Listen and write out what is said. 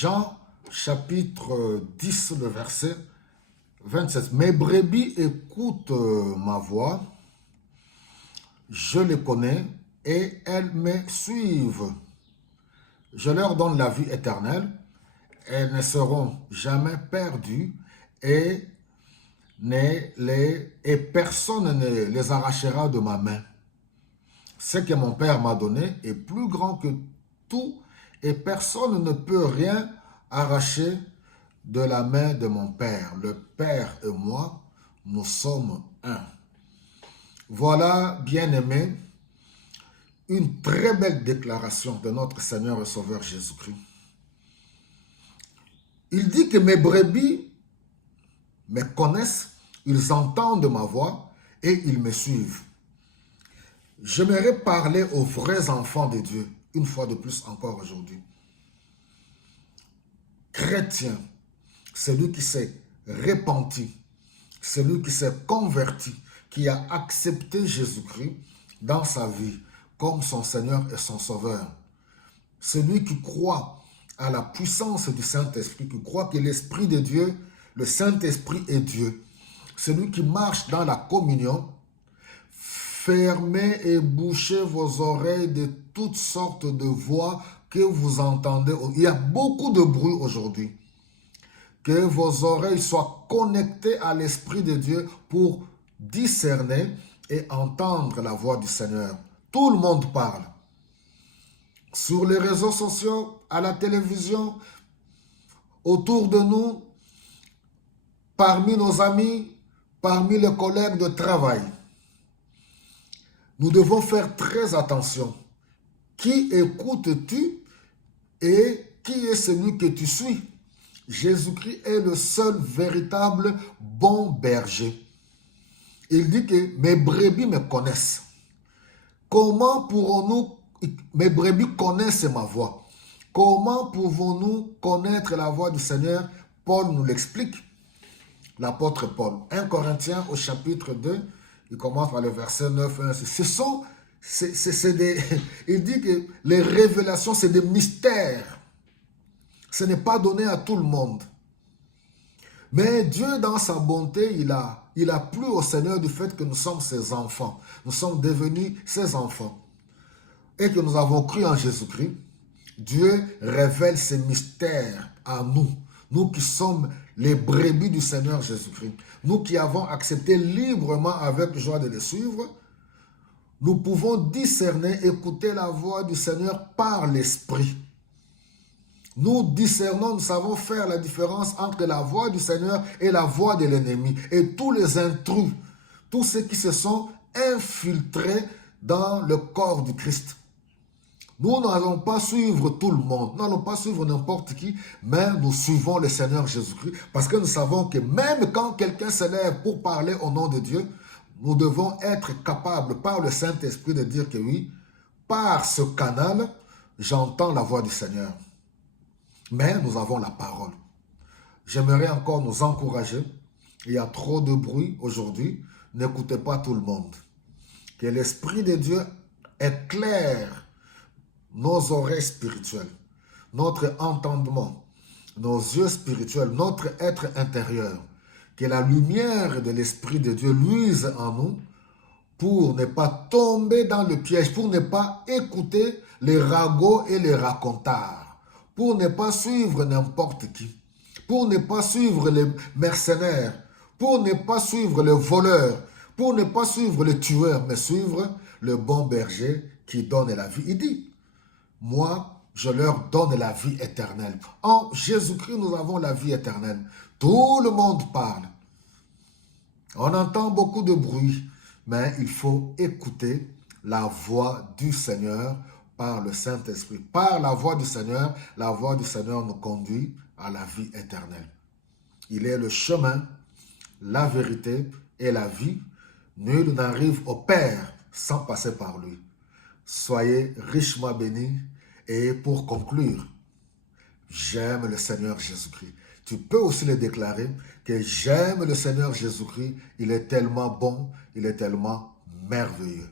Jean chapitre 10, le verset 27. Mes brebis écoutent ma voix, je les connais et elles me suivent. Je leur donne la vie éternelle, elles ne seront jamais perdues et personne ne les arrachera de ma main. Ce que mon Père m'a donné est plus grand que tout et personne ne peut rien arracher de la main de mon Père. Le Père et moi, nous sommes un. Voilà, bien-aimés, une très belle déclaration de notre Seigneur et Sauveur Jésus-Christ. Il dit que mes brebis me connaissent, ils entendent ma voix et ils me suivent. J'aimerais parler aux vrais enfants de Dieu, une fois de plus encore aujourd'hui. Chrétien, celui qui s'est repenti, celui qui s'est converti, qui a accepté Jésus-Christ dans sa vie comme son Seigneur et son Sauveur. Celui qui croit à la puissance du Saint-Esprit, qui croit que l'Esprit de Dieu, le Saint-Esprit est Dieu. Celui qui marche dans la communion. Fermez et bouchez vos oreilles de toutes sortes de voix que vous entendez. Il y a beaucoup de bruit aujourd'hui. Que vos oreilles soient connectées à l'Esprit de Dieu pour discerner et entendre la voix du Seigneur. Tout le monde parle. Sur les réseaux sociaux, à la télévision, autour de nous, parmi nos amis, parmi les collègues de travail. Nous devons faire très attention. Qui écoutes-tu et qui est celui que tu suis? Jésus-Christ est le seul véritable bon berger. Il dit que mes brebis me connaissent. Comment pourrons-nous, mes brebis connaissent ma voix. Comment pouvons-nous connaître la voix du Seigneur? Paul nous l'explique. L'apôtre Paul. 1 Corinthiens au chapitre 2. Il commence par le verset 9 et 1. Il dit que les révélations, c'est des mystères. Ce n'est pas donné à tout le monde. Mais Dieu, dans sa bonté, il a plu au Seigneur du fait que nous sommes ses enfants. Nous sommes devenus ses enfants. Et que nous avons cru en Jésus-Christ. Dieu révèle ces mystères à nous. Nous qui sommes les brebis du Seigneur Jésus-Christ. Nous qui avons accepté librement avec joie de les suivre, nous pouvons discerner, écouter la voix du Seigneur par l'Esprit. Nous discernons, nous savons faire la différence entre la voix du Seigneur et la voix de l'ennemi. Et tous les intrus, tous ceux qui se sont infiltrés dans le corps du Christ. Nous n'allons pas suivre tout le monde, nous n'allons pas suivre n'importe qui, mais nous suivons le Seigneur Jésus-Christ parce que nous savons que même quand quelqu'un se lève pour parler au nom de Dieu, nous devons être capables par le Saint-Esprit de dire que oui, par ce canal, j'entends la voix du Seigneur. Mais nous avons la parole. J'aimerais encore nous encourager. Il y a trop de bruit aujourd'hui. N'écoutez pas tout le monde. Que l'Esprit de Dieu éclaire nos oreilles spirituelles, notre entendement, nos yeux spirituels, notre être intérieur. Que la lumière de l'Esprit de Dieu luise en nous pour ne pas tomber dans le piège, pour ne pas écouter les ragots et les racontards, pour ne pas suivre n'importe qui, pour ne pas suivre les mercenaires, pour ne pas suivre les voleurs, pour ne pas suivre les tueurs, mais suivre le bon berger qui donne la vie. Il dit, moi, je leur donne la vie éternelle. En Jésus-Christ, nous avons la vie éternelle. Tout le monde parle. On entend beaucoup de bruit, mais il faut écouter la voix du Seigneur par le Saint-Esprit. Par la voix du Seigneur nous conduit à la vie éternelle. Il est le chemin, la vérité et la vie. Nul n'arrive au Père sans passer par lui. Soyez richement bénis. Et pour conclure, j'aime le Seigneur Jésus-Christ. Tu peux aussi le déclarer que j'aime le Seigneur Jésus-Christ. Il est tellement bon, il est tellement merveilleux.